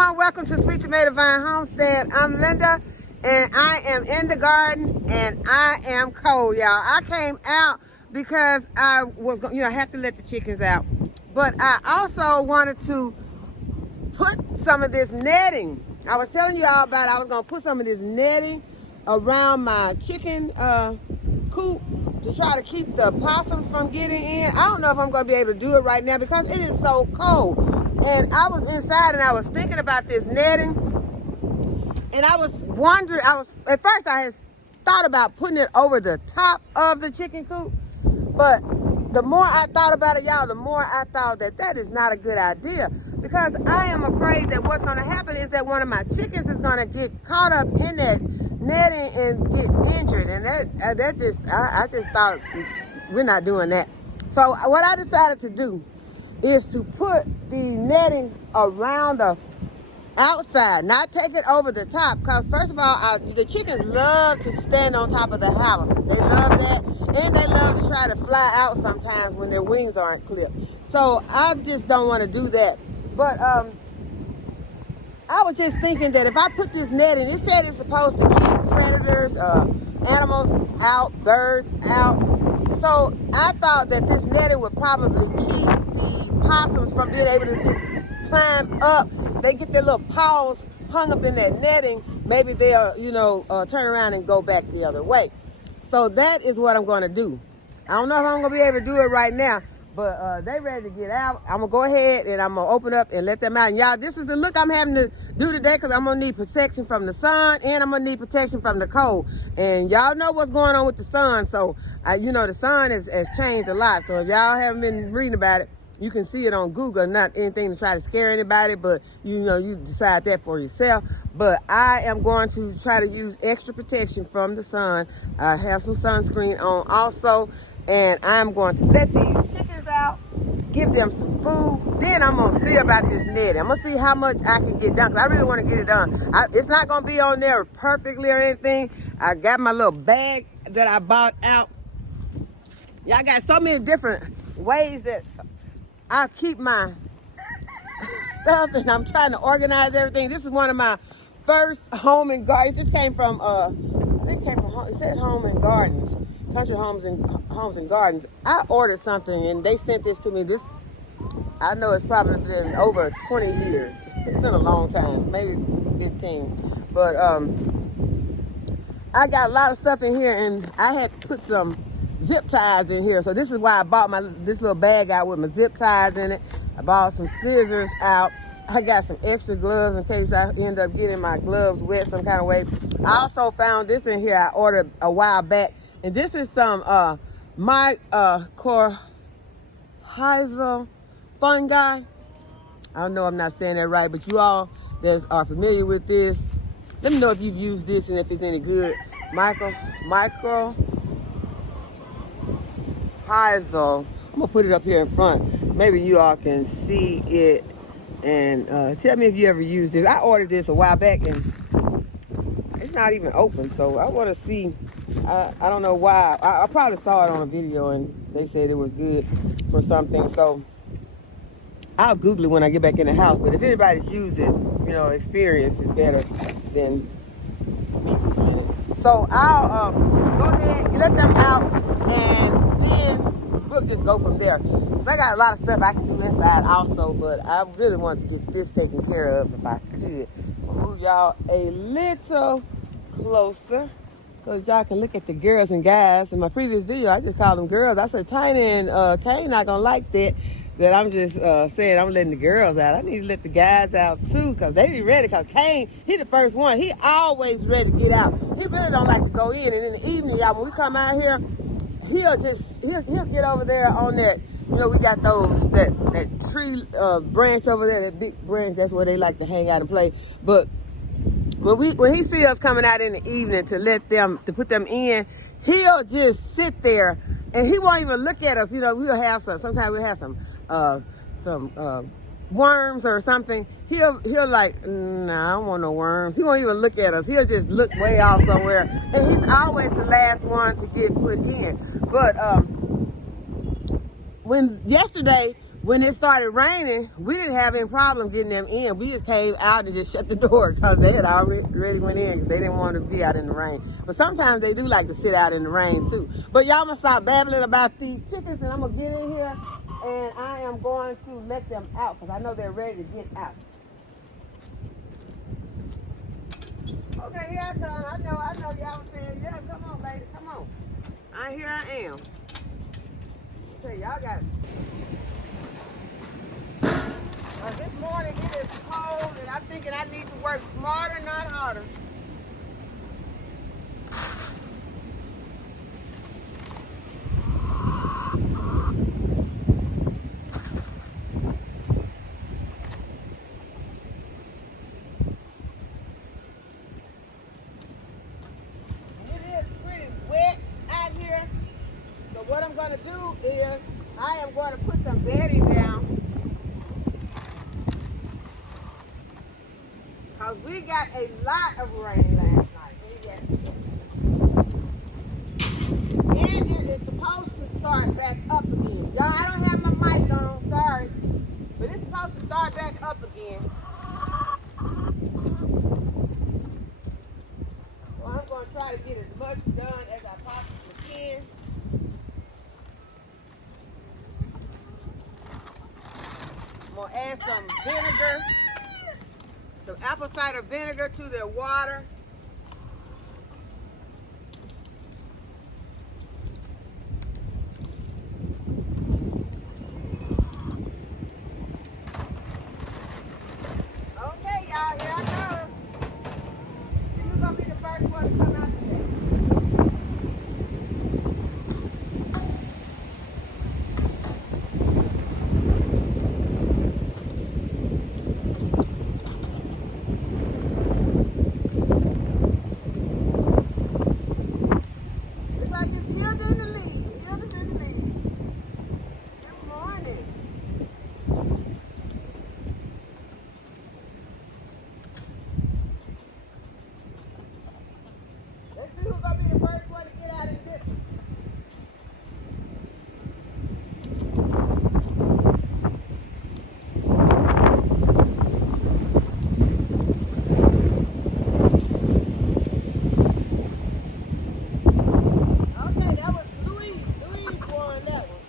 everyone, welcome to Sweet Tomato Vine Homestead. I'm Linda and I am in the garden and I am cold, y'all. I came out because I was going to, have to let the chickens out. But I also wanted to put some of this netting. I was telling you all about I was going to put some of this netting around my chicken coop to try to keep the possums from getting in. I don't know if I'm going to be able to do it right now because it is so cold. And I was inside and I was thinking about this netting. And I was wondering, at first I had thought about putting it over the top of the chicken coop. But the more I thought about it, y'all, the more I thought that is not a good idea. Because I am afraid that what's going to happen is that one of my chickens is going to get caught up in that netting and get injured. And I just thought we're not doing that. So what I decided to do is to put the netting around the outside, not take it over the top. Because first of all, the chickens love to stand on top of the houses. They love that, and they love to try to fly out sometimes when their wings aren't clipped. So I just don't want to do that. But I was just thinking that if I put this netting, it said it's supposed to keep predators, animals out, birds out. So I thought that this netting would probably keep the possums from being able to just climb up. They get their little paws hung up in that netting. Maybe they'll, turn around and go back the other way. So that is what I'm going to do. I don't know if I'm going to be able to do it right now, but they ready to get out. I'm going to go ahead and I'm going to open up and let them out. And y'all, this is the look I'm having to do today because I'm going to need protection from the sun and I'm going to need protection from the cold. And y'all know what's going on with the sun. So, the sun has changed a lot. So if y'all haven't been reading about it, you can see it on Google, not anything to try to scare anybody, but you decide that for yourself. But I am going to try to use extra protection from the sun. I have some sunscreen on also, and I'm going to let these chickens out, give them some food. Then I'm going to see about this netting. I'm going to see how much I can get done, because I really want to get it done. It's not going to be on there perfectly or anything. I got my little bag that I bought out. Y'all got so many different ways that I keep my stuff, and I'm trying to organize everything. This is one of my first home and gardens. This came from, it said Home and Gardens, Country Homes and Gardens. I ordered something, and they sent this to me. I know it's probably been over 20 years. It's been a long time, maybe 15. But I got a lot of stuff in here, and I had put some zip ties in here. So this is why I bought this little bag out with my zip ties in it. I bought some scissors out. I got some extra gloves in case I end up getting my gloves wet some kind of way. I also found this in here I ordered a while back. And this is some mycorrhizal fungi. I don't know if I'm not saying that right, but you all that are familiar with this, let me know if you've used this and if it's any good. Mycorrhizal. I'm gonna put it up here in front. Maybe you all can see it and tell me if you ever used this. I ordered this a while back and it's not even open, so I want to see. I don't know why. I probably saw it on a video and they said it was good for something, so I'll Google it when I get back in the house. But if anybody's used it, experience is better than me Googling it. So I'll go ahead, let them out, and then we'll just go from there. Cause I got a lot of stuff I can do inside also, but I really want to get this taken care of if I could. I'll move y'all a little closer so y'all can look at the girls and guys. In my previous video, I just called them girls. I said Tiny and Kane not gonna like that I'm just saying I'm letting the girls out. I need to let the guys out too, because they be ready. Because Kane, he the first one. He always ready to get out. He really don't like to go in. And in the evening, y'all, when we come out here, he'll get over there on that. We got that tree branch over there, that big branch. That's where they like to hang out and play. But when he see us coming out in the evening to put them in, he'll just sit there and he won't even look at us. We'll have sometimes we'll have some worms or something. He'll like, nah, I don't want no worms. He won't even look at us. He'll just look way off somewhere. And he's always the last one to get put in. But yesterday When it started raining, we didn't have any problem getting them in. We just came out and just shut the door because they had already went in because they didn't want to be out in the rain. But sometimes they do like to sit out in the rain too. But y'all gonna stop babbling about these chickens, and I'm gonna get in here and I am going to let them out because I know they're ready to get out. Okay, here I come. I know y'all was saying, yeah, come on, lady, come on. Here I am. Okay, y'all got it. This morning it is cold and I'm thinking I need to work smarter, not harder. It is pretty wet out here. So what I'm going to do is I am going to put some bedding down. Because we got a lot of rain last night. And it is supposed to start back up again. Y'all, I don't have my mic on, sorry. But it's supposed to start back up again. So I'm going to try to get as much done as I possibly can. I'm going to add some vinegar, some apple cider vinegar to their water. Okay, y'all, here I go. Who's going to be the first one to come out today? Looks like it's Hilda in the lead. Hilda's in the lead. Good morning. Let's see who's going to be the first one to get out in this one. Okay, that was Louise. Louise won that one.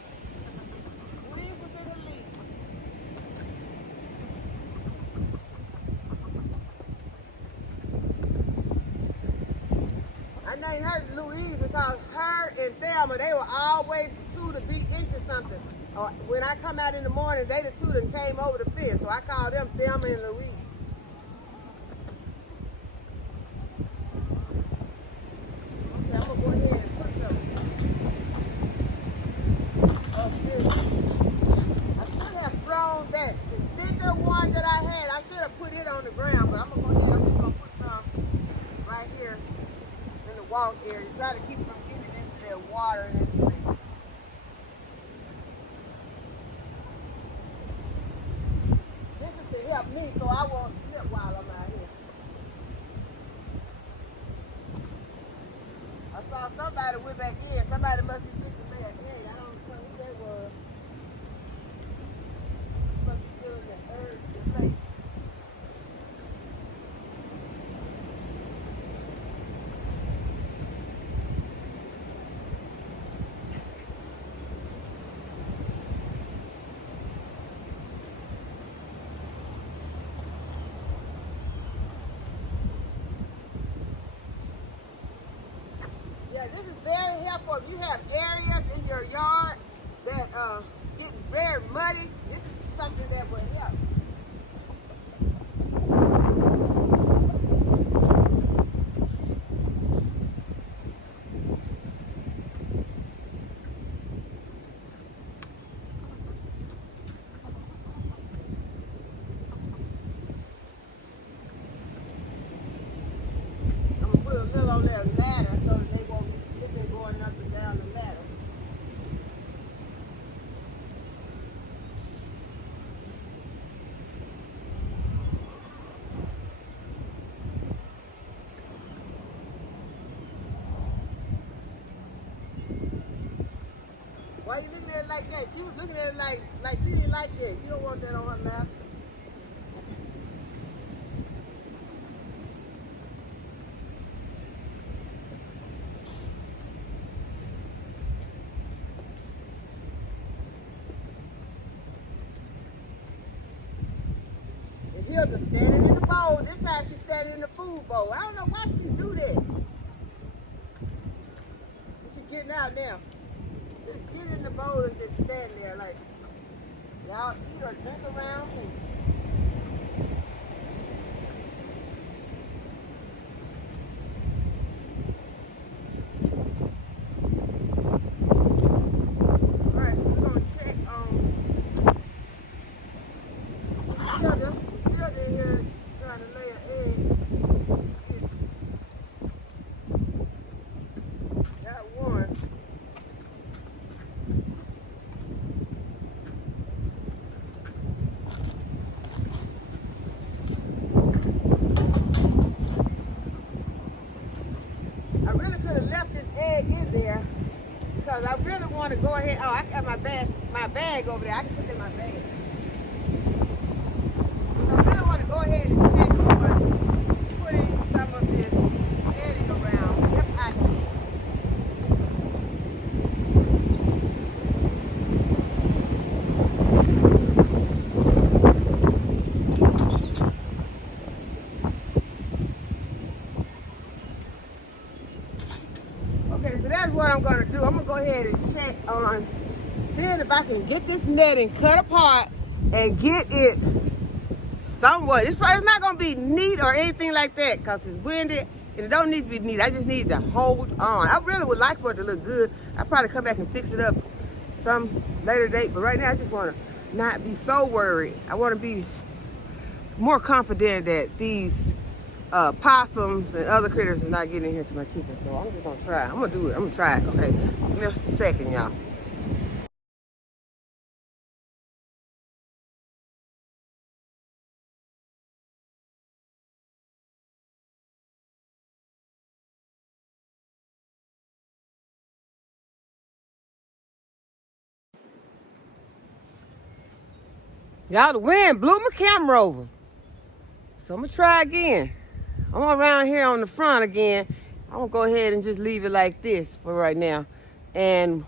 Louise was in the lead. I named her Louise because her and Thelma, they were always the two to be into something. When I come out in the morning, they the two that came over the fence. So I call them Thelma and Louise. Okay, I'm going to go ahead and put some of this. I should have thrown that the thicker one that I had. I should have put it on the ground, but I'm going to go ahead. I'm just going to put some right here in the walk area. Try to keep from getting into their water and everything. This is to help me so I won't slip while I'm out here. I saw somebody went back in. Somebody must be fixing their egg. I don't know who that was. Must be feeling the urge to play. Yeah, this is very helpful. If you have areas in your yard that get very muddy, this is something that will help. I'm going to put a little on their ladder so that they won't be slipping going up and down the ladder. Why you looking at it like that. She was looking at it like she didn't like that. She don't want that on her lap. And Hilda standing in the bowl. This time she's standing in the food bowl. I don't know why she do that. She's getting out now. Just get in the bowl and just stand there like, y'all eat or drink around me. Alright, so we're gonna check on Hilda. Hilda in here trying to lay an egg. Got one. I really could have left this egg in there because I really want to go ahead. Oh, I got my bag over there. I can put it in my bag. I really want to go ahead and check on putting some of this netting around if I can. Okay, so that's what I'm going to do. I'm going to go ahead and check on seeing if I can get this netting cut apart and get it somewhat. It's probably not going to be neat or anything like that because it's windy and it don't need to be neat. I just need to hold on. I really would like for it to look good. I'll probably come back and fix it up some later date, but right now I just want to not be so worried. I want to be more confident that these possums and other critters are not getting in here to my chicken. So I'm just gonna try. I'm gonna do it. I'm gonna try it. Okay, give me a second, y'all. Y'all, the wind blew my camera over. So I'm gonna try again. I'm around here on the front again. I'm gonna go ahead and just leave it like this for right now. And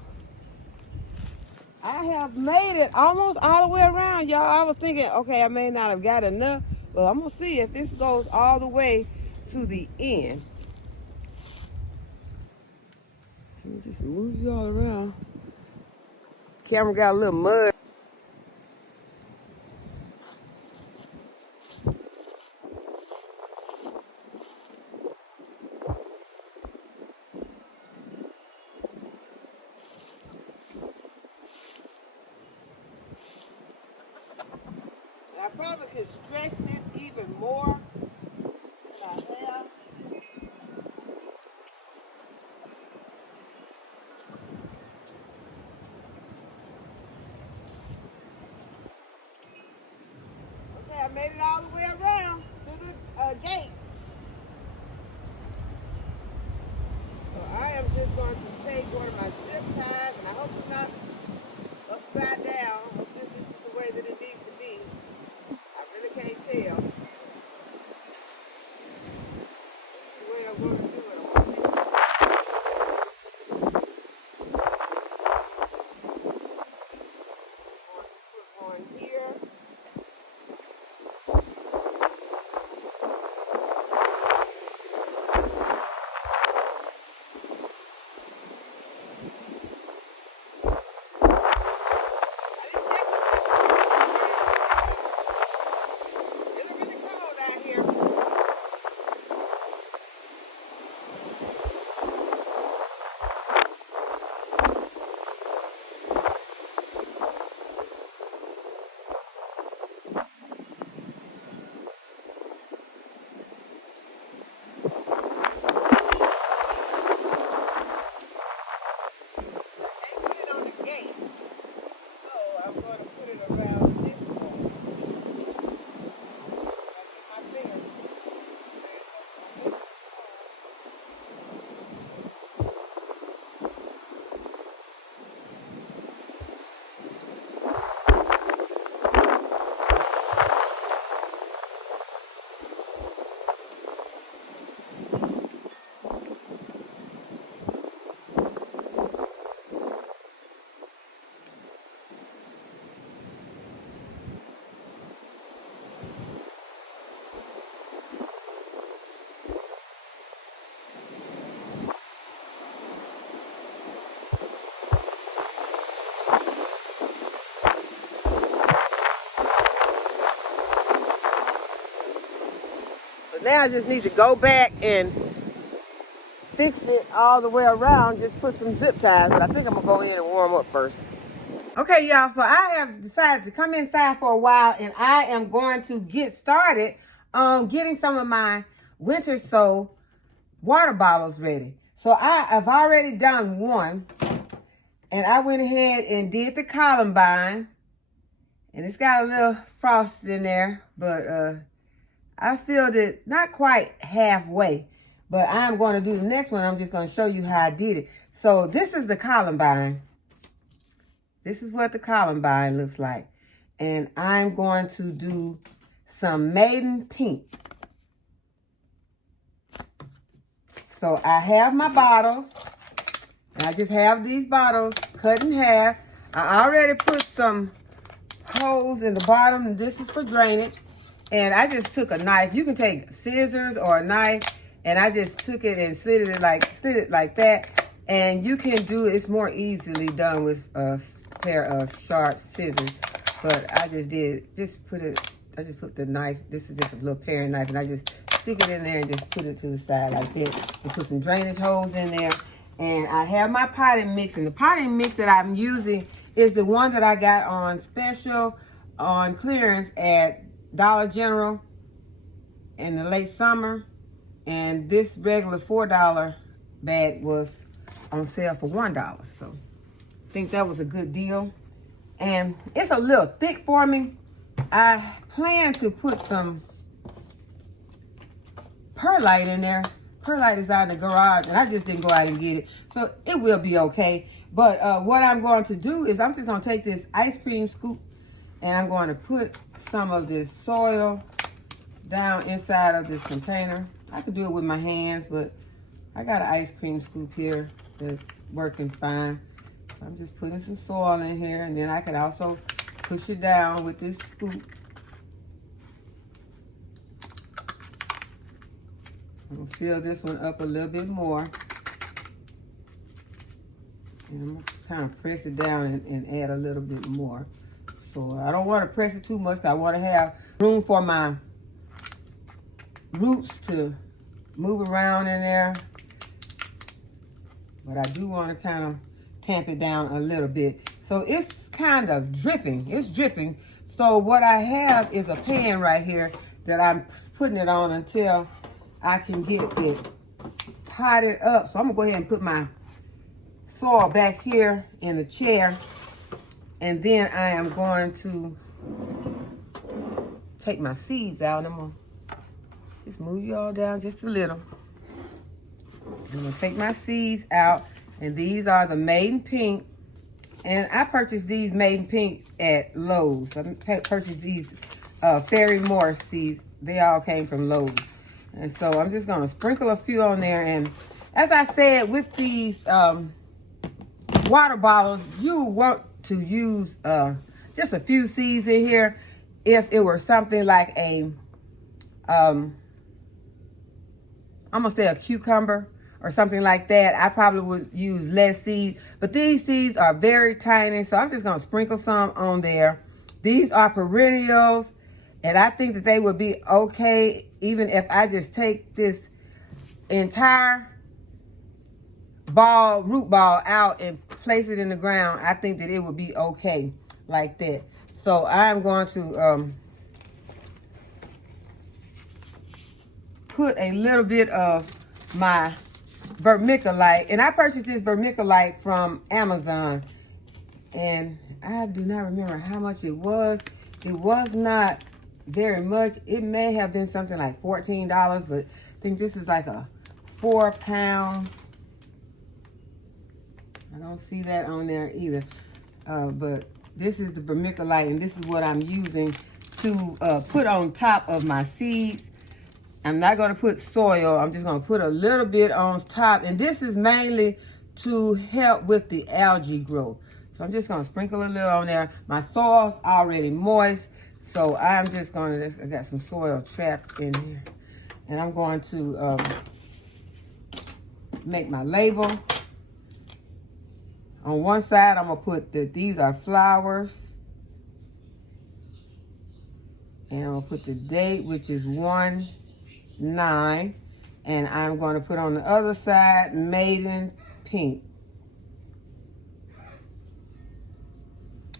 I have made it almost all the way around, y'all. I was thinking, okay, I may not have got enough, but I'm gonna see if this goes all the way to the end. Let me just move you all around. Camera got a little mud. I probably could stretch this even more than I have. Okay, I made it all the way around to the gate. So I am just going to take one of my zip ties, and I hope it's not upside down. I hope this is the way that it needs to be. I really can't tell. This is the way I'm going to do it. I'm going to put one here. Now I just need to go back and fix it all the way around. Just put some zip ties, but I think I'm gonna go in and warm up first. Okay, y'all, so I have decided to come inside for a while, and I am going to get started on getting some of my winter sow water bottles ready. So I have already done one, and I went ahead and did the columbine, and it's got a little frost in there, but I filled it not quite halfway, but I'm going to do the next one. I'm just going to show you how I did it. So this is the columbine. This is what the columbine looks like. And I'm going to do some maiden pink. So I have my bottles. And I just have these bottles cut in half. I already put some holes in the bottom. And this is for drainage. And I just took a knife. You can take scissors or a knife. And I just took it and slid it like that. And you can do it. It's more easily done with pair of sharp scissors, but I just put the knife, this is just a little paring knife, and I just stick it in there and just put it to the side like that, and put some drainage holes in there. And I have my potting mix, and the potting mix that I'm using is the one that I got on special on clearance at Dollar General in the late summer, and this regular $4 bag was on sale for $1, so think that was a good deal. And it's a little thick for me. I plan to put some perlite in there. Perlite is out in the garage, and I just didn't go out and get it, so it will be okay. But what I'm going to do is I'm just going to take this ice cream scoop, and I'm going to put some of this soil down inside of this container. I could do it with my hands, but I got an ice cream scoop here that's working fine. I'm just putting some soil in here, and then I can also push it down with this scoop. I'm gonna fill this one up a little bit more. And I'm gonna kind of press it down and add a little bit more. So I don't want to press it too much, because I want to have room for my roots to move around in there. But I do want to kind of tamp it down a little bit. So it's kind of dripping. It's dripping. So what I have is a pan right here that I'm putting it on until I can get it potted up. So I'm going to go ahead and put my soil back here in the chair. And then I am going to take my seeds out. I'm going to just move you all down just a little. I'm going to take my seeds out. And these are the maiden pink. And I purchased these maiden pink at Lowe's. I purchased these Fairy Morse seeds. They all came from Lowe's. And so I'm just going to sprinkle a few on there. And as I said, with these water bottles, you want to use just a few seeds in here. If it were something like a, I'm going to say a cucumber or something like that, I probably would use less seed. But these seeds are very tiny, so I'm just going to sprinkle some on there. These are perennials, and I think that they would be okay even if I just take this entire root ball out and place it in the ground. I think that it would be okay like that. So I'm going to put a little bit of my vermiculite, and I purchased this vermiculite from Amazon, and I do not remember how much it was. It was not very much. It may have been something like $14, but I think this is like a 4 pounds. I don't see that on there either, but this is the vermiculite, and this is what I'm using to put on top of my seeds. I'm not going to put soil. I'm just going to put a little bit on top. And this is mainly to help with the algae growth. So I'm just going to sprinkle a little on there. My soil's already moist. So I'm just going to, I got some soil trapped in here. And I'm going to make my label. On one side, I'm going to put that these are flowers. And I'm going to put the date, which is 1/9. 9. And I'm going to put on the other side Maiden Pink.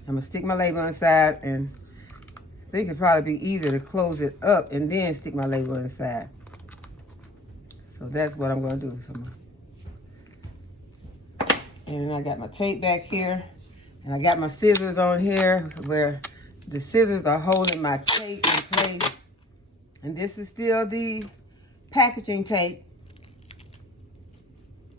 I'm going to stick my label inside, and I think it'd probably be easier to close it up and then stick my label inside. So that's what I'm going to do. And I got my tape back here, and I got my scissors on here where the scissors are holding my tape in place. And this is still the packaging tape.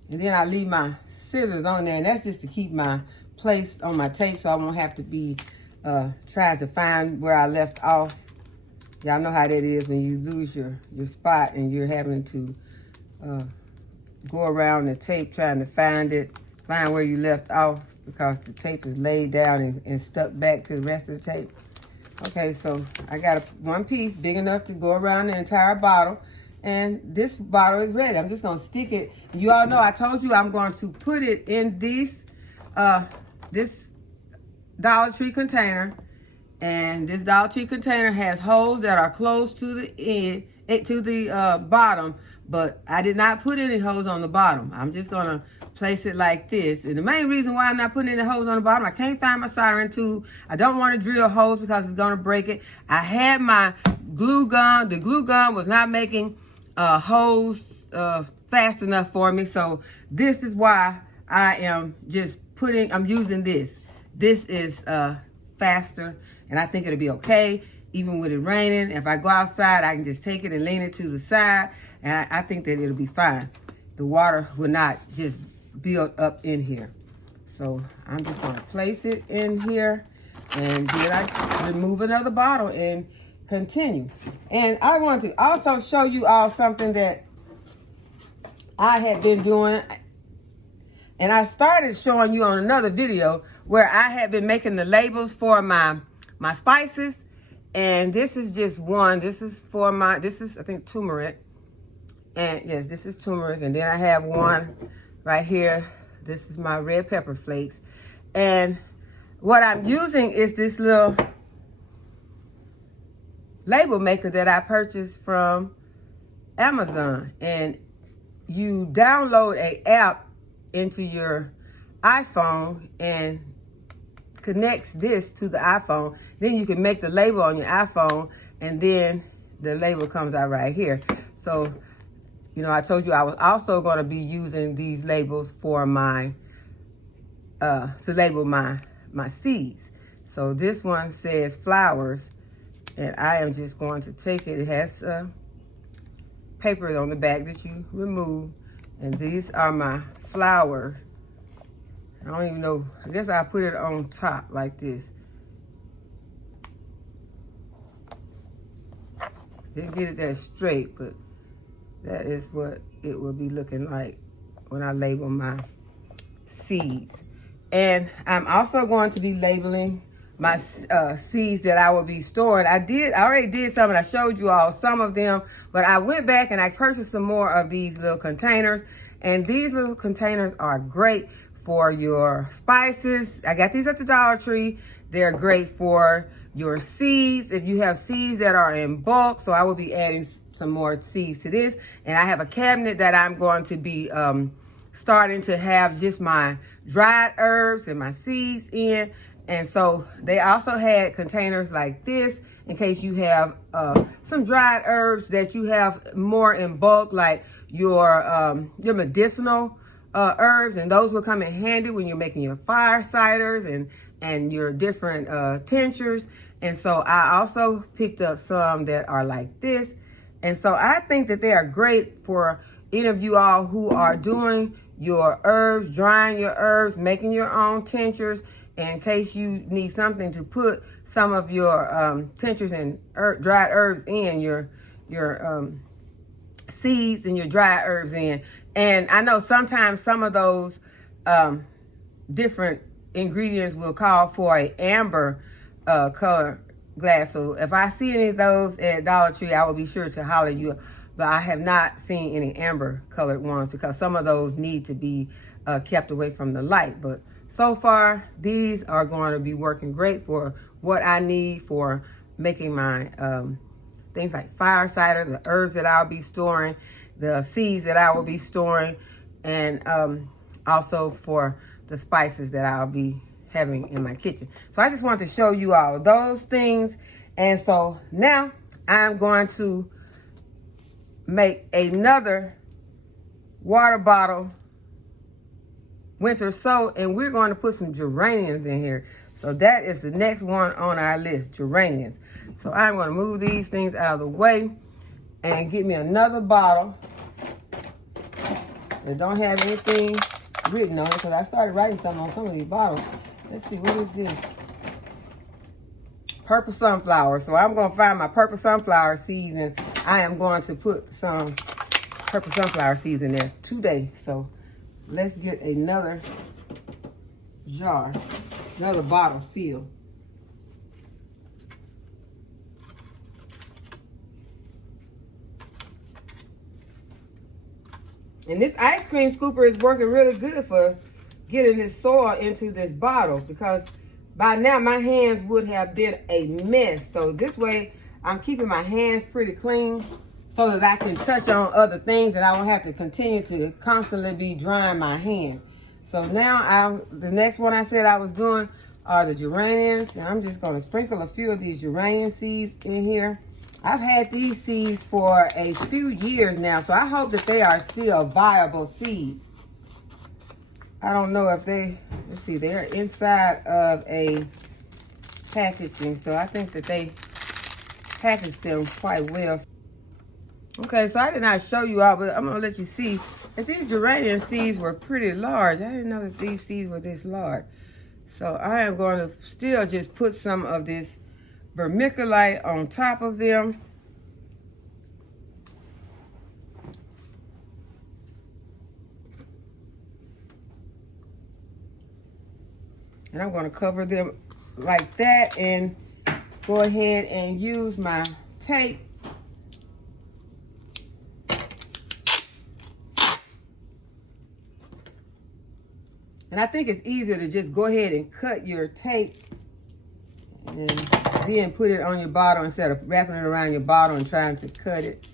And then I leave my scissors on there, and that's just to keep my place on my tape so I won't have to be trying to find where I left off. Y'all know how that is when you lose your spot and you're having to go around the tape trying to find where you left off because the tape is laid down and stuck back to the rest of the tape. Okay, so I got one piece big enough to go around the entire bottle. And this bottle is ready. I'm just going to stick it. You all know I told you I'm going to put it in this Dollar Tree container. And this Dollar Tree container has holes that are close to the end, to the bottom. But I did not put any holes on the bottom. I'm just going to place it like this. And the main reason why I'm not putting any holes on the bottom, I can't find my soldering tool. I don't want to drill holes because it's going to break it. I had my glue gun. The glue gun was not making holes fast enough for me. So this is why I am just I'm using this. This is faster, and I think it'll be okay. Even with it raining, if I go outside, I can just take it and lean it to the side, and I think that it'll be fine. The water will not just build up in here. So I'm just going to place it in here, and then I remove another bottle and continue. And I want to also show you all something that I had been doing, and I started showing you on another video where I had been making the labels for my spices. And this is just one. This is I think turmeric. And yes, this is turmeric. And then I have one right here. This is my red pepper flakes. And what I'm using is this little label maker that I purchased from Amazon. And you download an app into your iPhone and connects this to the iPhone. Then you can make the label on your iPhone, and then the label comes out right here. So, you know, I told you I was also going to be using these labels for my to label my seeds. So this one says flowers, and I am just going to take it. It has paper on the back that you remove, and these are my flowers. I don't even know. I guess I'll put it on top like this. Didn't get it that straight, but that is what it will be looking like when I label my seeds. And I'm also going to be labeling my seeds that I will be storing. I already did some, and I showed you all some of them, but I went back and I purchased some more of these little containers. And these little containers are great for your spices. I got these at the Dollar Tree. They're great for your seeds. If you have seeds that are in bulk, so I will be adding some more seeds to this. And I have a cabinet that I'm going to be starting to have just my dried herbs and my seeds in. And so they also had containers like this in case you have some dried herbs that you have more in bulk, like your medicinal herbs, and those will come in handy when you're making your fire ciders and your different tinctures. And so I also picked up some that are like this. And so I think that they are great for any of you all who are doing your herbs, drying your herbs, making your own tinctures, in case you need something to put some of your tinctures and dried herbs in, your seeds and your dried herbs in. And I know sometimes some of those different ingredients will call for an amber color glass. So if I see any of those at Dollar Tree, I will be sure to holler you. But I have not seen any amber colored ones because some of those need to be kept away from the light. But so far, these are going to be working great for what I need for making my things like fire cider, the herbs that I'll be storing, the seeds that I will be storing, and also for the spices that I'll be having in my kitchen. So I just wanted to show you all those things. And so now I'm going to make another water bottle winter sow, and we're going to put some geraniums in here. So that is the next one on our list, geraniums. So I'm going to move these things out of the way and get me another bottle that don't have anything written on it, because I started writing something on some of these bottles. Let's see, what is this? Purple sunflower. So I'm going to find my purple sunflower seeds, and I am going to put some purple sunflower seeds in there today. So let's get another jar, another bottle filled. And this ice cream scooper is working really good for getting this soil into this bottle, because by now my hands would have been a mess. So this way I'm keeping my hands pretty clean so that I can touch on other things and I won't have to continue to constantly be drying my hands. So now the next one I said I was doing are the geraniums. And I'm just going to sprinkle a few of these geranium seeds in here. I've had these seeds for a few years now, so I hope that they are still viable seeds. I don't know if let's see, they're inside of a packaging, so I think that they packaged them quite well. Okay, so I did not show you all, but I'm going to let you see that these geranium seeds were pretty large. I didn't know that these seeds were this large. So I am going to still just put some of this vermiculite on top of them. And I'm going to cover them like that and go ahead and use my tape. And I think it's easier to just go ahead and cut your tape and then put it on your bottle instead of wrapping it around your bottle and trying to cut it.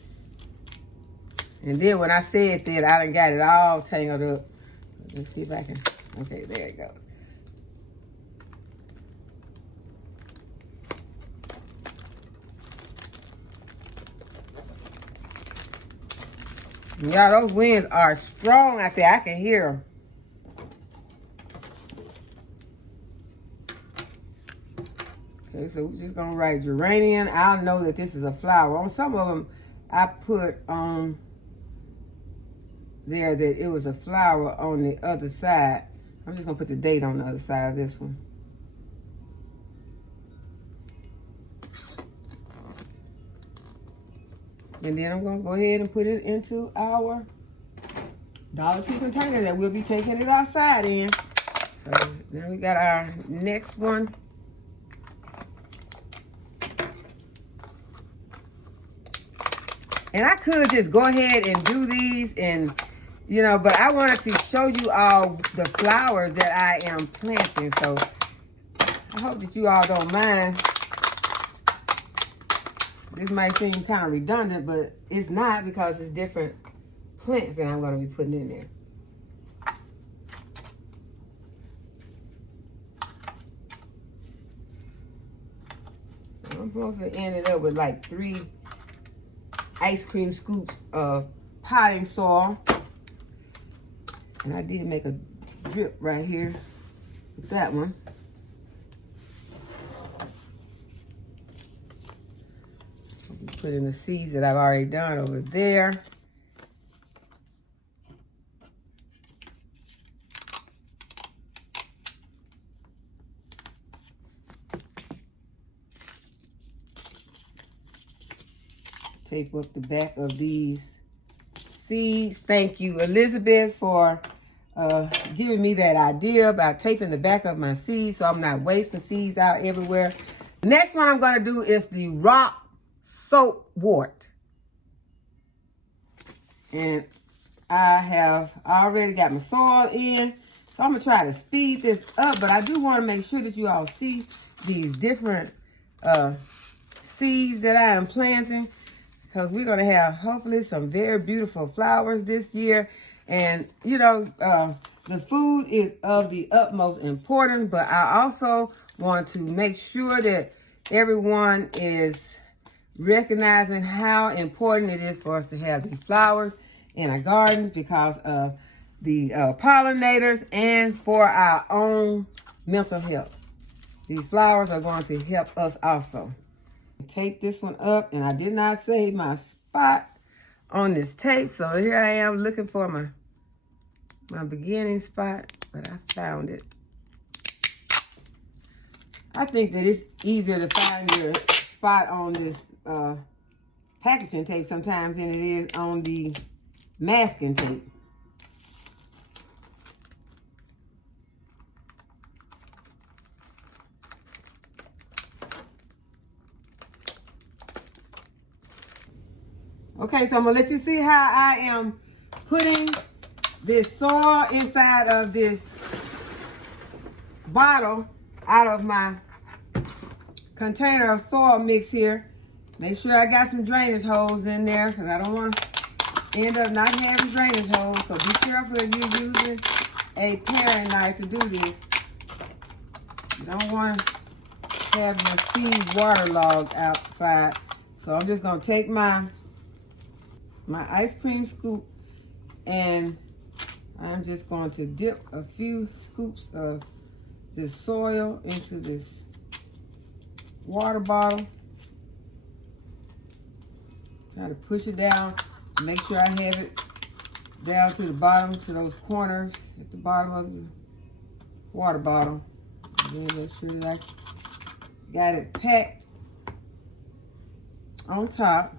And then when I said that, I done got it all tangled up. Let's see if I can, okay, there you go. Y'all, those winds are strong out there. I can hear them. Okay, so we're just gonna write geranium. I'll know that this is a flower. On some of them, I put on there that it was a flower on the other side. I'm just gonna put the date on the other side of this one. And then I'm gonna go ahead and put it into our Dollar Tree container that we'll be taking it outside in. So now we got our next one. And I could just go ahead and do these and, you know, but I wanted to show you all the flowers that I am planting. So I hope that you all don't mind. This might seem kind of redundant, but it's not, because it's different plants that I'm going to be putting in there. So I'm supposed to end it up with like 3 ice cream scoops of potting soil. And I did make a drip right here with that one. Put in the seeds that I've already done over there. Tape up the back of these seeds. Thank you, Elizabeth, for giving me that idea about taping the back of my seeds so I'm not wasting seeds out everywhere. Next one I'm going to do is the rock soapwort. And I have already got my soil in. So I'm going to try to speed this up. But I do want to make sure that you all see these different seeds that I am planting, because we're going to have hopefully some very beautiful flowers this year. And, you know, the food is of the utmost importance, but I also want to make sure that everyone is recognizing how important it is for us to have these flowers in our gardens because of the pollinators and for our own mental health. These flowers are going to help us also. Tape this one up, and I did not save my spot on this tape, so here I am looking for my beginning spot, but I found it. I think that it's easier to find your spot on this packaging tape sometimes than it is on the masking tape. Okay, so I'm gonna let you see how I am putting this soil inside of this bottle out of my container of soil mix here. Make sure I got some drainage holes in there because I don't want to end up not having drainage holes. So be careful if you're using a paring knife to do this. You don't want to have your seeds waterlogged outside. So I'm just going to take my ice cream scoop, and I'm just going to dip a few scoops of this soil into this water bottle. Try to push it down to make sure I have it down to the bottom, to those corners at the bottom of the water bottle. And then make sure that I got it packed on top.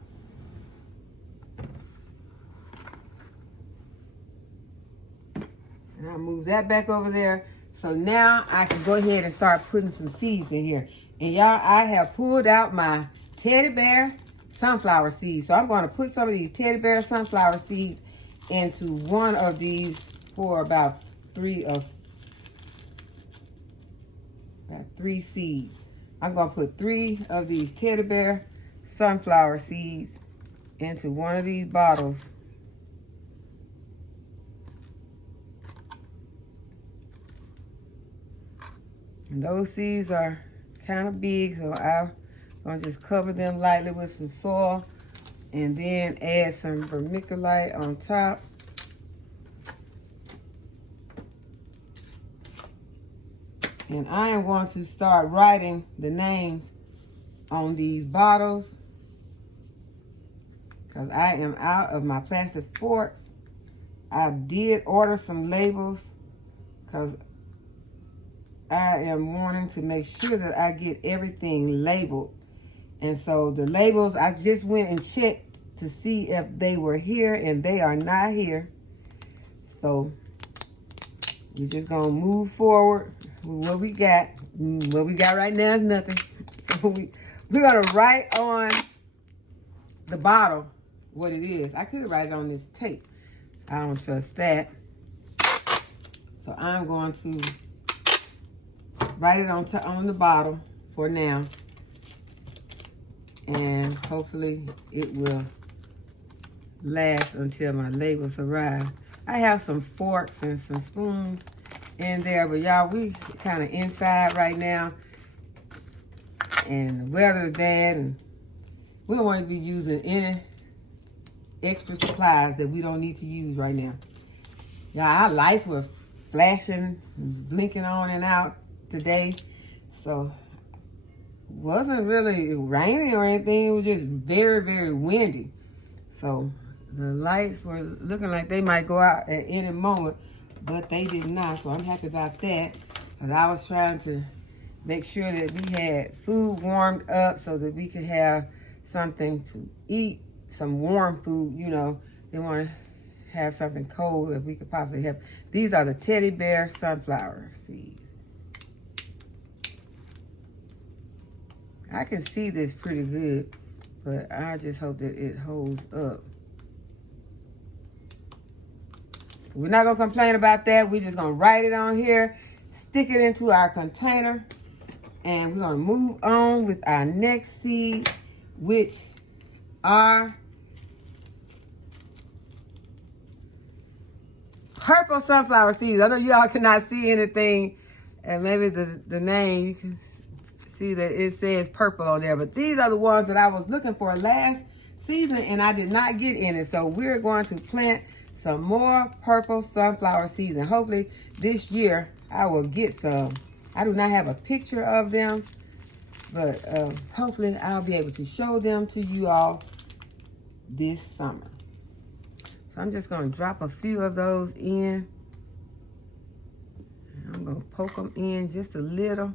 And I'll move that back over there. So now I can go ahead and start putting some seeds in here. And y'all, I have pulled out my teddy bear sunflower seeds. So I'm going to put some of these teddy bear sunflower seeds into one of these for about three seeds. I'm going to put 3 of these teddy bear sunflower seeds into one of these bottles. And those seeds are kind of big, so I'm going to just cover them lightly with some soil and then add some vermiculite on top. And I am going to start writing the names on these bottles because I am out of my plastic forks. I did order some labels because I am wanting to make sure that I get everything labeled. And so the labels, I just went and checked to see if they were here, and they are not here. So we're just gonna move forward with what we got. What we got right now is nothing. So we're gonna write on the bottle what it is. I could write it on this tape. I don't trust that. So I'm going to write it on the bottle for now, and hopefully it will last until my labels arrive. I have some forks and some spoons in there, but y'all, we kind of inside right now, and the weather is bad, and we don't want to be using any extra supplies that we don't need to use right now. Y'all, our lights were flashing, blinking on and out today, so it wasn't really raining or anything. It was just very, very windy. So the lights were looking like they might go out at any moment, but they did not. So I'm happy about that, because I was trying to make sure that we had food warmed up so that we could have something to eat, some warm food. You know, they want to have something cold if we could possibly have. These are the teddy bear sunflower seeds. I can see this pretty good, but I just hope that it holds up. We're not going to complain about that. We're just going to write it on here, stick it into our container, and we're going to move on with our next seed. which are purple sunflower seeds. I know you all cannot see anything, and maybe the name, you can see that it says purple on there, but these are the ones that I was looking for last season and I did not get any. So we're going to plant some more purple sunflower seeds, and hopefully this year I will get some. I do not have a picture of them, but hopefully I'll be able to show them to you all this summer. So I'm just going to drop a few of those in. And I'm going to poke them in just a little.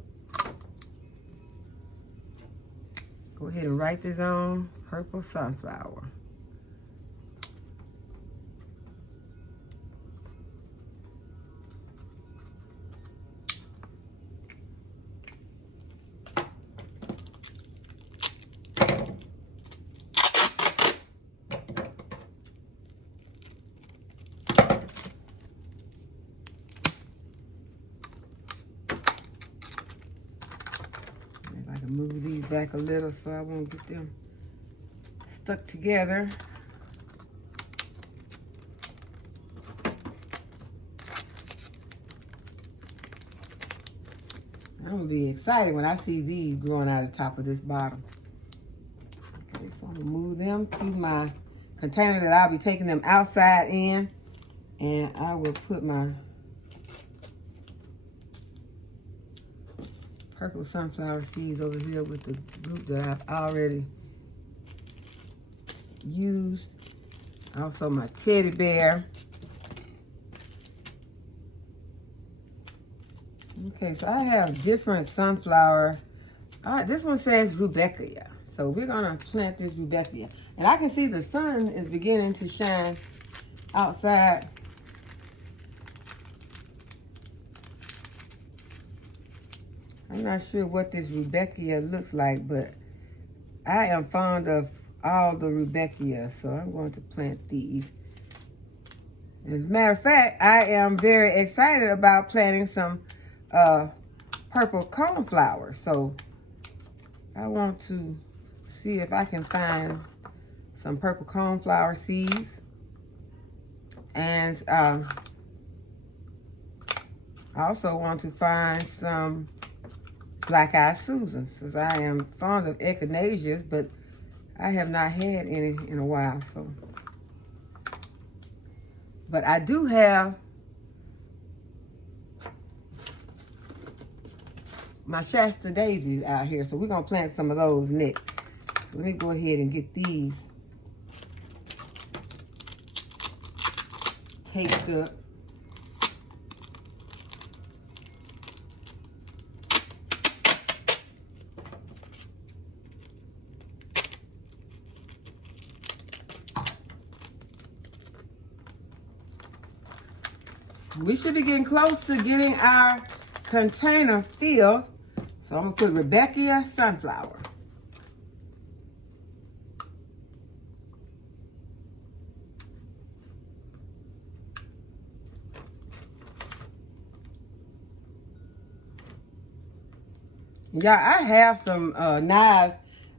Go ahead and write this on, purple sunflower. Move these back a little so I won't get them stuck together. I'm gonna be excited when I see these growing out of the top of this bottom. Okay, so I'm gonna move them to my container that I'll be taking them outside in, and I will put my purple sunflower seeds over here with the group that I've already used. Also my teddy bear. Okay, so I have different sunflowers. This one says Rudbeckia. So we're gonna plant this Rudbeckia. And I can see the sun is beginning to shine outside. I'm not sure what this Rudbeckia looks like, but I am fond of all the Rudbeckia, so I'm going to plant these. As a matter of fact, I am very excited about planting some purple coneflowers. So I want to see if I can find some purple coneflower seeds. And I also want to find some black-eyed Susans, since I am fond of echinaceas, but I have not had any in a while. So, but I do have my Shasta daisies out here, so we're gonna plant some of those next. So let me go ahead and get these taped up. We should be getting close to getting our container filled. So I'm gonna put Rudbeckia sunflower. Yeah, I have some knives.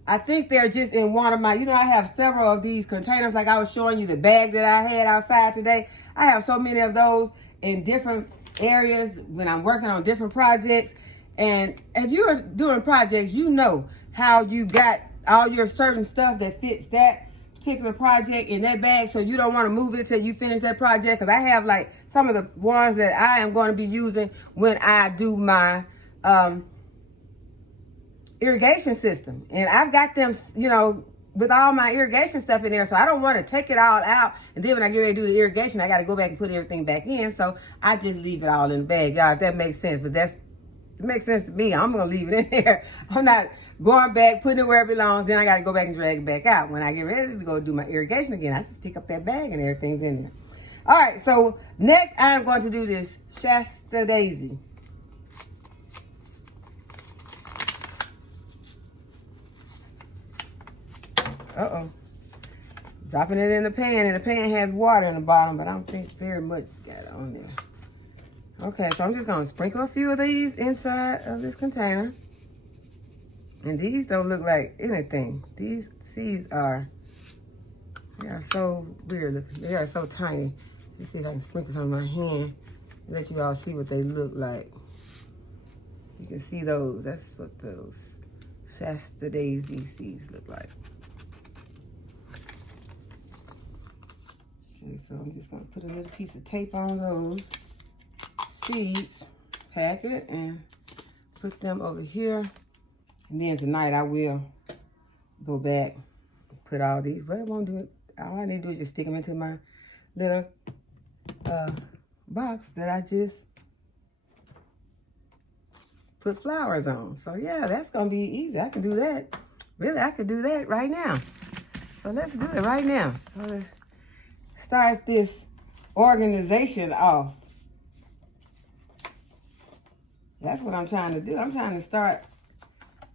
I think they're just in one of my, I have several of these containers. Like I was showing you the bag that I had outside today. I have so many of those in different areas when I'm working on different projects. And if you're doing projects, you know how you got all your certain stuff that fits that particular project in that bag, so you don't want to move it till you finish that project. Because I have like some of the ones that I am going to be using when I do my irrigation system. And I've got them, with all my irrigation stuff in there, so I don't want to take it all out, and then when I get ready to do the irrigation, I got to go back and put everything back in. So I just leave it all in the bag, y'all, if that makes sense. But it makes sense to me. I'm going to leave it in there. I'm not going back, putting it where it belongs, then I got to go back and drag it back out. When I get ready to go do my irrigation again, I just pick up that bag and everything's in there. All right, so next I'm going to do this Shasta daisy. Uh-oh. Dropping it in the pan, and the pan has water in the bottom, but I don't think very much got on there. Okay, so I'm just going to sprinkle a few of these inside of this container. And these don't look like anything. These seeds are, they are so weird looking. They are so tiny. Let's see if I can sprinkle some on my hand and let you all see what they look like. You can see those. That's what those Shasta Daisy seeds look like. Okay, so I'm just gonna put a little piece of tape on those seeds, pack it, and put them over here. And then tonight I will go back and put all these, but I won't do it. All I need to do is just stick them into my little box that I just put flowers on. So yeah, that's gonna be easy. I can do that. Really, I could do that right now. So let's do it right now. So let's start this organization off. That's what I'm trying to do. I'm trying to start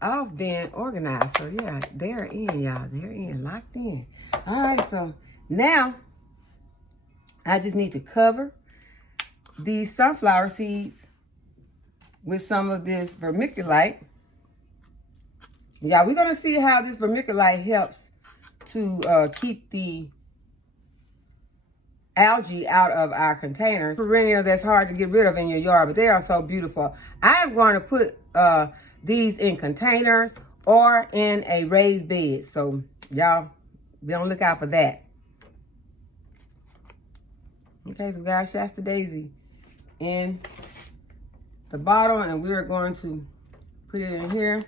off being organized. So yeah, they're in, y'all. They're in, locked in. All right, so now I just need to cover these sunflower seeds with some of this vermiculite. Yeah, we're gonna see how this vermiculite helps to keep the algae out of our containers. Perennial that's hard to get rid of in your yard, but they are so beautiful. I am going to put these in containers or in a raised bed. So y'all be on the lookout for that. Okay, so we got Shasta Daisy in the bottle, and we're going to put it in here.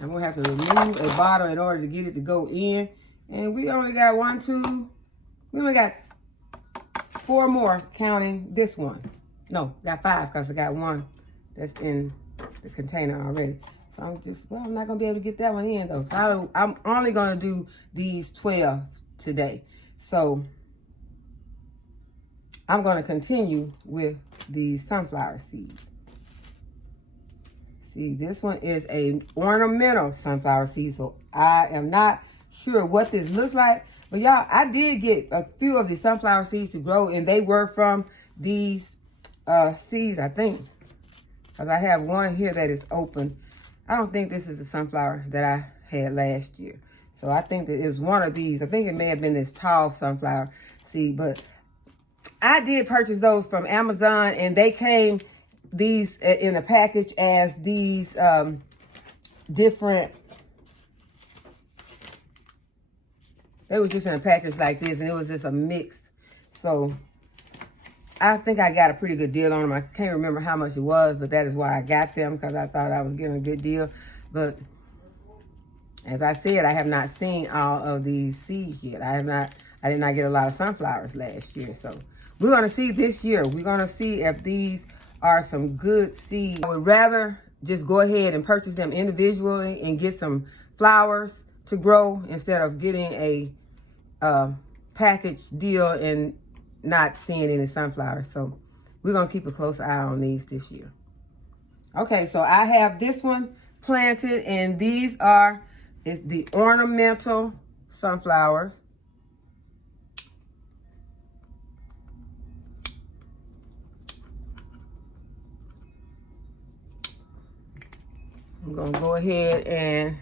And we'll have to remove a bottle in order to get it to go in. And we only got we only got 4 more counting this one. No, got 5 because I got one that's in the container already. So I'm not going to be able to get that one in though. I'm only going to do these 12 today. So I'm going to continue with these sunflower seeds. See, this one is a ornamental sunflower seed, so I am not sure what this looks like. But y'all, I did get a few of these sunflower seeds to grow, and they were from these seeds, I think. Because I have one here that is open. I don't think this is the sunflower that I had last year. So I think that it's one of these. I think it may have been this tall sunflower seed, but I did purchase those from Amazon, and they came these in a package as these different, they was just in a package like this, and it was just a mix. So I think I got a pretty good deal on them. I can't remember how much it was, but that is why I got them, because I thought I was getting a good deal. But as I said, I have not seen all of these seeds yet. I did not get a lot of sunflowers last year. So we're going to see this year. We're going to see if these are some good seeds. I would rather just go ahead and purchase them individually and get some flowers to grow instead of getting a package deal and not seeing any sunflowers. So we're going to keep a close eye on these this year. Okay, so I have this one planted, and these is the ornamental sunflowers. I'm going to go ahead and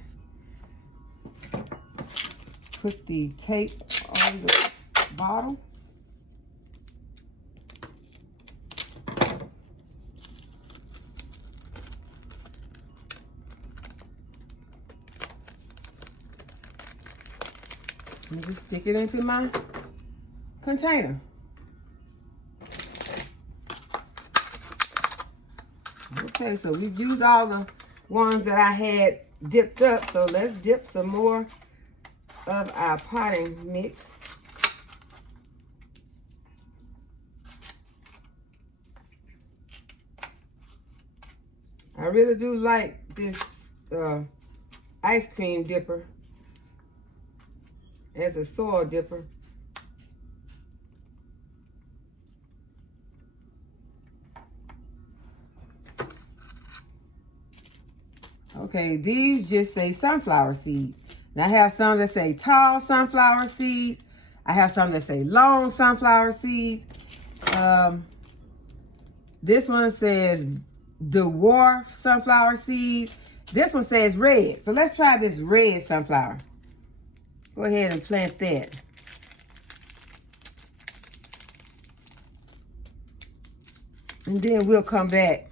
put the tape on the bottle. And just stick it into my container. Okay, so we've used all the ones that I had dipped up, so let's dip some more of our potting mix. I really do like this ice cream dipper as a soil dipper. Okay, these just say sunflower seeds. And I have some that say tall sunflower seeds. I have some that say long sunflower seeds. This one says dwarf sunflower seeds. This one says red. So let's try this red sunflower. Go ahead and plant that. And then we'll come back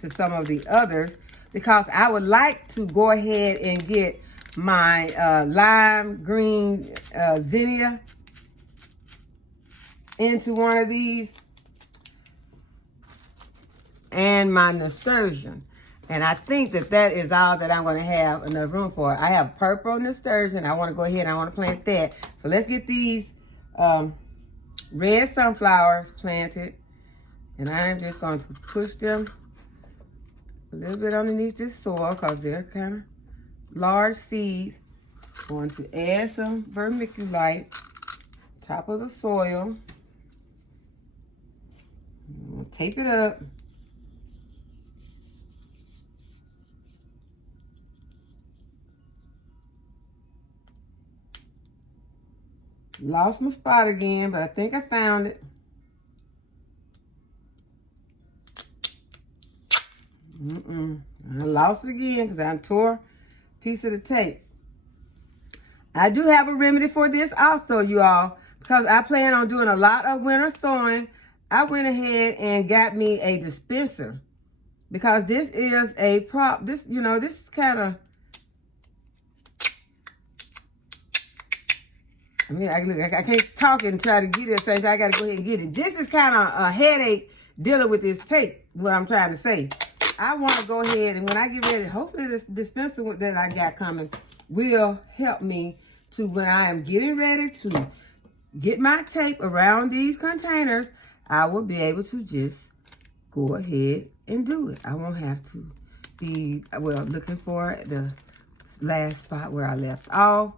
to some of the others because I would like to go ahead and get my lime green zinnia into one of these, and my nasturtium. And I think that that is all that I'm going to have enough room for. I have purple nasturtium. I want to go ahead and I want to plant that. So let's get these red sunflowers planted. And I'm just going to push them a little bit underneath this soil because they're kind of large seeds. Going to add some vermiculite, top of the soil. I'm going to tape it up. Lost my spot again, but I think I found it. I lost it again because I tore a piece of the tape. I do have a remedy for this also, you all, because I plan on doing a lot of winter sowing. I went ahead and got me a dispenser because this is a prop. This, you know, this kind of, I mean, I can't talk and try to get it, so I got to go ahead and get it. This is kind of a headache dealing with this tape, what I'm trying to say. I want to go ahead, and when I get ready, hopefully this dispenser that I got coming will help me to, when I am getting ready to get my tape around these containers, I will be able to just go ahead and do it. I won't have to be, well, looking for the last spot where I left off,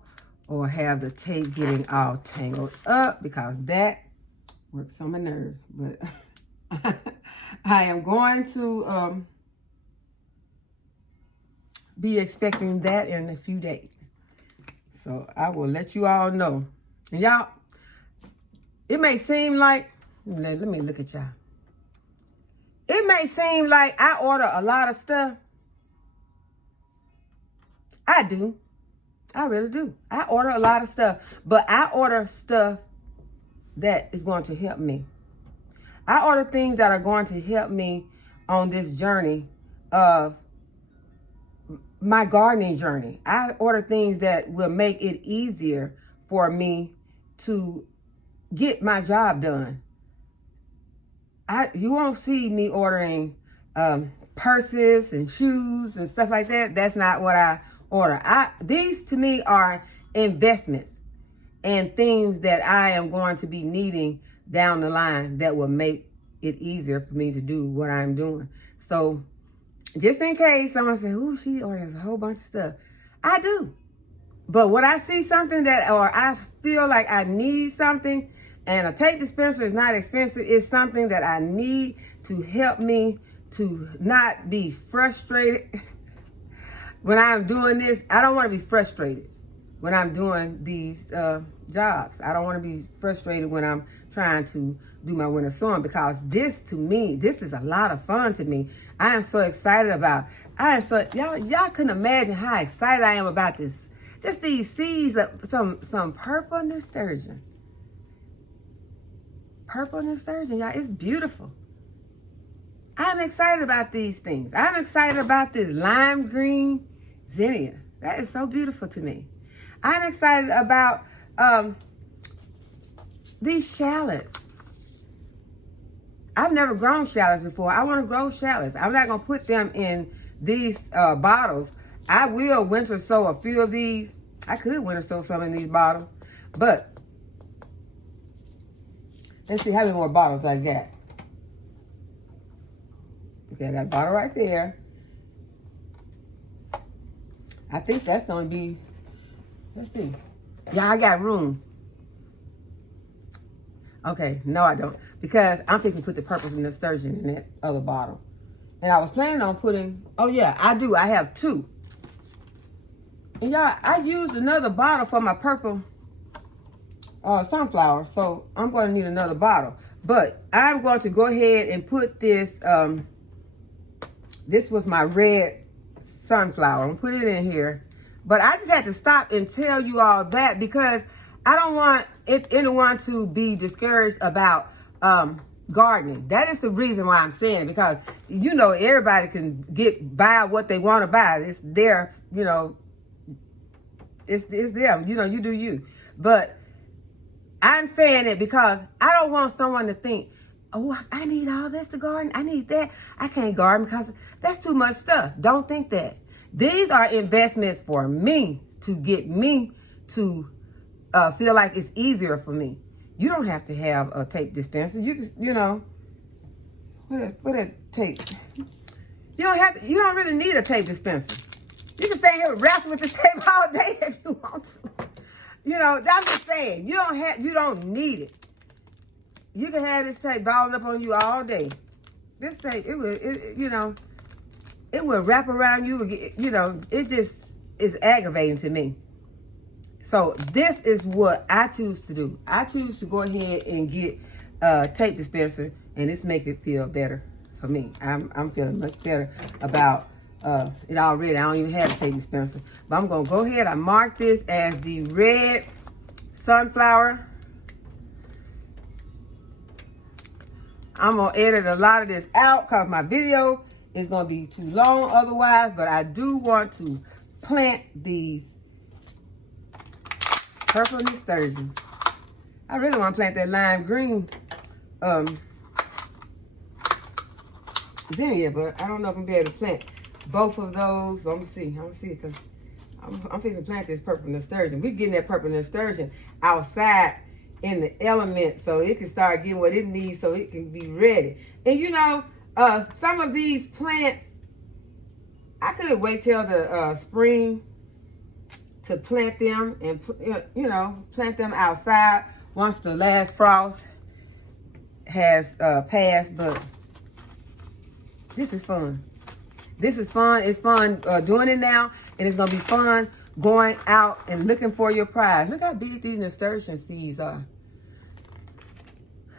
or have the tape getting all tangled up, because that works on my nerves. But I am going to be expecting that in a few days. So I will let you all know. And y'all, it may seem like, let me look at y'all. It may seem like I order a lot of stuff. I do. I really do. I order a lot of stuff, but I order stuff that is going to help me. I order things that are going to help me on this journey of my gardening journey. I order things that will make it easier for me to get my job done. You won't see me ordering purses and shoes and stuff like that. That's not what I order. These to me are investments and things that I am going to be needing down the line that will make it easier for me to do what I'm doing. So just in case someone says, "Ooh, she orders a whole bunch of stuff," I do. But when I see something that, or I feel like I need something, and a tape dispenser is not expensive, it's something that I need to help me to not be frustrated. When I'm doing this, I don't want to be frustrated when I'm doing these jobs. I don't want to be frustrated when I'm trying to do my winter sowing, because this, to me, this is a lot of fun to me. I am so excited about. Y'all couldn't imagine how excited I am about this. Just these seeds of some purple nasturtium. Purple nasturtium, y'all, it's beautiful. I'm excited about these things. I'm excited about this lime green zinnia. That is so beautiful to me. I'm excited about these shallots. I've never grown shallots before. I want to grow shallots. I'm not going to put them in these bottles. I will winter sow a few of these. I could winter sow some in these bottles. But let's see how many more bottles I got. Okay, I got a bottle right there. I think that's going to be, let's see. Yeah, I got room. Okay, no I don't. Because I'm fixing to put the purples and nasturtium in that other bottle. And I was planning on putting, oh yeah, I do. I have two. And y'all, I used another bottle for my purple sunflower. So I'm going to need another bottle. But I'm going to go ahead and put this, this was my red sunflower. I'm gonna put it in here. But I just had to stop and tell you all that because I don't want anyone to be discouraged about gardening. That is the reason why I'm saying it, because you know everybody can buy what they want to buy. It's their, you know, it's them. You know, you do you. But I'm saying it because I don't want someone to think, oh, I need all this to garden. I need that. I can't garden because that's too much stuff. Don't think that. These are investments for me to get me to feel like it's easier for me. You don't have to have a tape dispenser. You know, what a tape. You don't really need a tape dispenser. You can stay here wrestle with the tape all day if you want to. You know, that's what I'm saying. You don't need it. You can have this tape balling up on you all day. This tape, it will wrap around you. You know, it just is aggravating to me. So this is what I choose to do. I choose to go ahead and get a tape dispenser, and this make it feel better for me. I'm feeling much better about it already. I don't even have a tape dispenser, but I'm gonna go ahead. I mark this as the red sunflower. I'm gonna edit a lot of this out because my video is gonna be too long otherwise, but I do want to plant these purple nasturtiums. I really want to plant that lime green zinnia, but I don't know if I'm gonna be able to plant both of those. So I'm gonna see because I'm fixing to plant this purple nasturtium. We're getting that purple nasturtium outside in the element so it can start getting what it needs so it can be ready. And you know, some of these plants, I could wait till the spring to plant them and, you know, plant them outside once the last frost has passed. But this is fun. This is fun. It's fun doing it now, and it's going to be fun going out and looking for your prize. Look how big these nasturtium seeds are.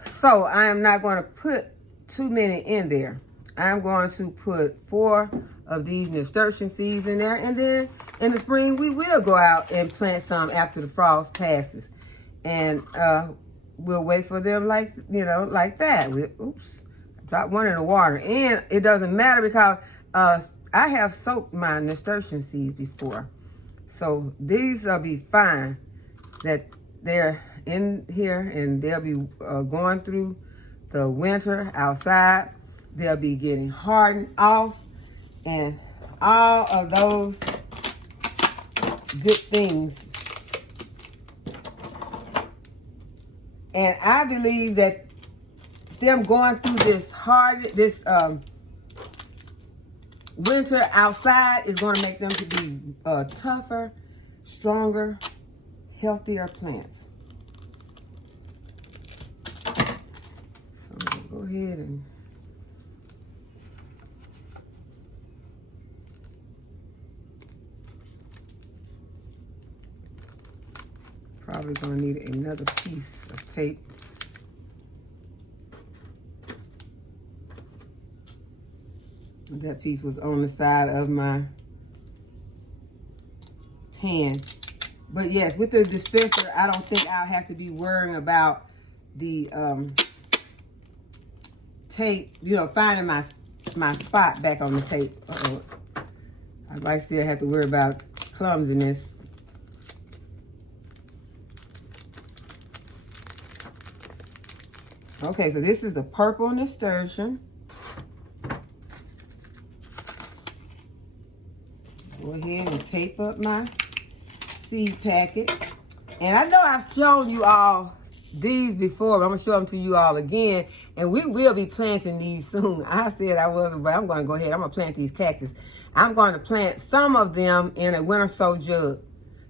So I am not going to put too many in there. I'm going to put 4 of these nasturtium seeds in there, and then in the spring we will go out and plant some after the frost passes, and we'll wait for them like, you know, like that. Oops, drop one in the water, and it doesn't matter because I have soaked my nasturtium seeds before, so these will be fine that they're in here, and they'll be going through the winter outside. They'll be getting hardened off and all of those good things. And I believe that them going through this winter outside is going to make them to be tougher, stronger, healthier plants. So I'm going to go ahead and probably going to need another piece of tape. That piece was on the side of my hand. But yes, with the dispenser, I don't think I'll have to be worrying about the tape, you know, finding my spot back on the tape. Uh-oh. I might still have to worry about clumsiness. Okay, so this is the purple nasturtium. Go ahead and tape up my seed packet. And I know I've shown you all these before, but I'm going to show them to you all again. And we will be planting these soon. I said I wasn't, but I'm going to go ahead. I'm going to plant these cactus. I'm going to plant some of them in a winter sow jug,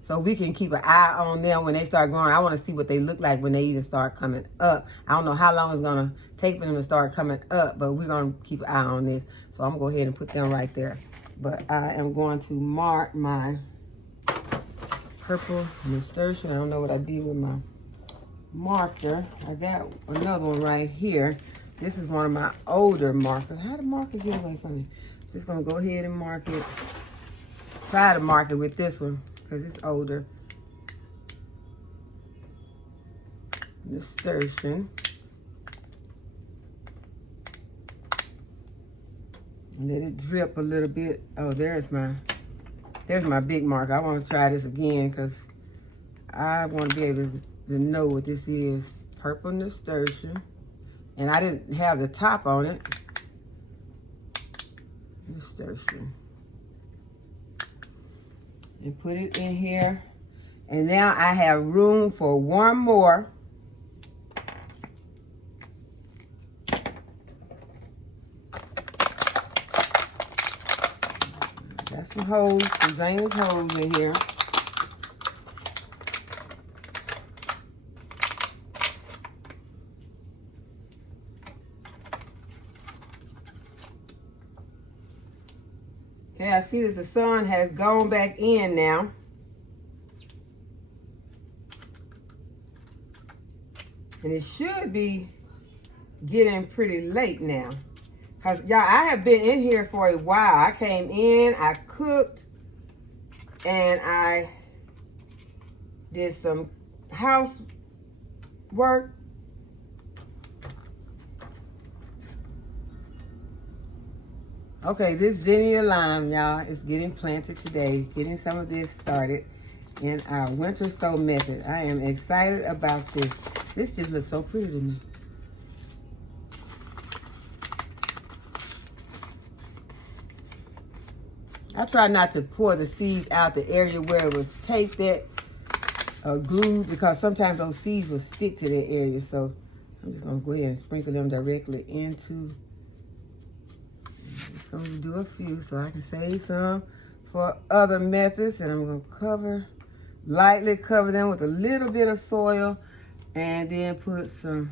so we can keep an eye on them when they start growing. I want to see what they look like when they even start coming up. I don't know how long it's going to take for them to start coming up, but we're going to keep an eye on this. So I'm going to go ahead and put them right there. But I am going to mark my purple nasturtium. I don't know what I did with my marker. I got another one right here. This is one of my older markers. How did marker get away from me? Just going to go ahead and mark it try to mark it with this one because it's older. Nasturtium. Let it drip a little bit. Oh, there's my big mark. I want to try this again because I want to be able to know what this is. Purple nasturtium. And I didn't have the top on it. Nasturtium. And put it in here. And now I have room for one more. Got some holes, some drainage holes in here. Okay, I see that the sun has gone back in now. And it should be getting pretty late now. Because, y'all, I have been in here for a while. I came in, I cooked, and I did some housework. Okay, this zinnia lime, y'all, is getting planted today. Getting some of this started in our winter sow method. I am excited about this. This just looks so pretty to me. I try not to pour the seeds out the area where it was taped at or glued because sometimes those seeds will stick to that area. So I'm just going to go ahead and sprinkle them directly into. I'm just going to do a few so I can save some for other methods. And I'm going to lightly cover them with a little bit of soil and then put some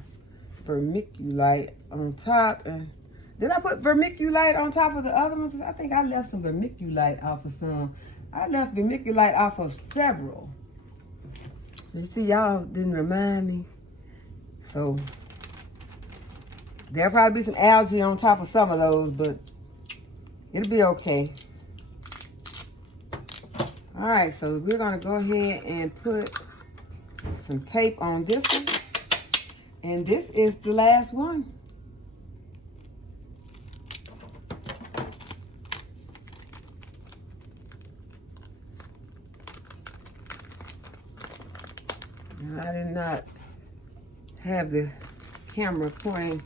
vermiculite on top. And did I put vermiculite on top of the other ones? I think I left some vermiculite off of some. I left vermiculite off of several. You see, y'all didn't remind me. So there'll probably be some algae on top of some of those, but it'll be okay. All right, so we're gonna go ahead and put some tape on this one. And this is the last one. I did not have the camera pointing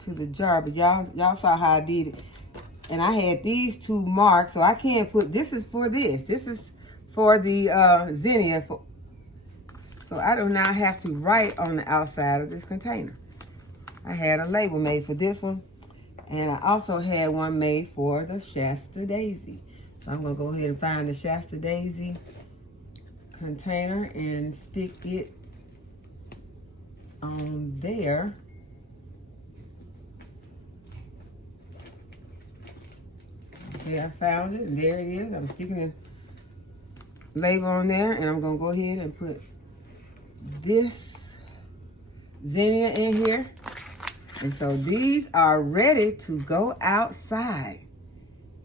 to the jar, but y'all saw how I did it. And I had these two marked, so I can't put, this is for this. This is for the zinnia. So I do not have to write on the outside of this container. I had a label made for this one, and I also had one made for the Shasta Daisy. So I'm gonna go ahead and find the Shasta Daisy container and stick it on there. Okay, I found it, and there it is. I'm sticking the label on there, and I'm gonna go ahead and put this zinnia in here. And so these are ready to go outside.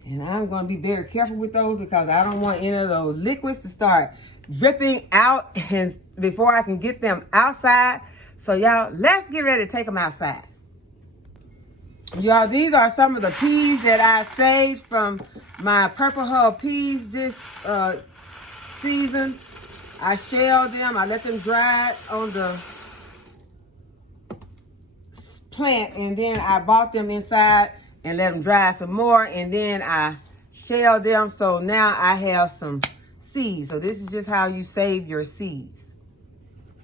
And I'm gonna be very careful with those because I don't want any of those liquids to start dripping out and before I can get them outside. So y'all, let's get ready to take them outside. Y'all, these are some of the peas that I saved from my Purple Hub peas this season. I shelled them, I let them dry on the plant, and then I bought them inside and let them dry some more, and then I shelled them. So now I have some seeds. So this is just how you save your seeds.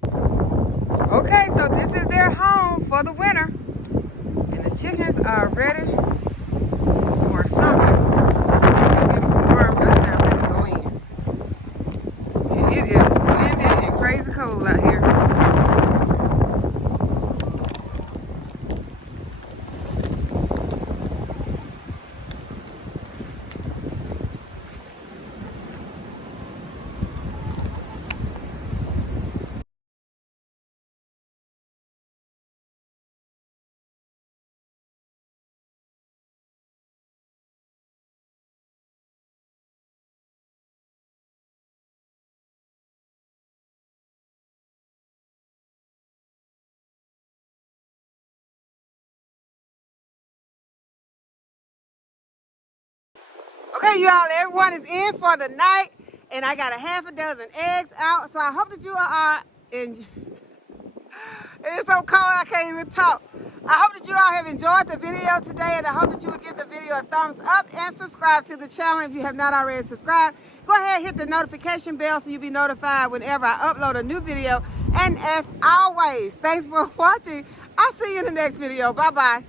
Okay, so this is their home for the winter. And the chickens are ready for something. I'm gonna give them some worms this time. I'm gonna go in. And it is windy and crazy cold out here. Okay, you all, everyone is in for the night, and I got a half a dozen eggs out. So I hope that you are in. It's so cold I can't even talk. I hope that you all have enjoyed the video today, and I hope that you will give the video a thumbs up and subscribe to the channel if you have not already subscribed. Go ahead and hit the notification bell so you'll be notified whenever I upload a new video. And as always, thanks for watching. I'll see you in the next video. Bye-bye.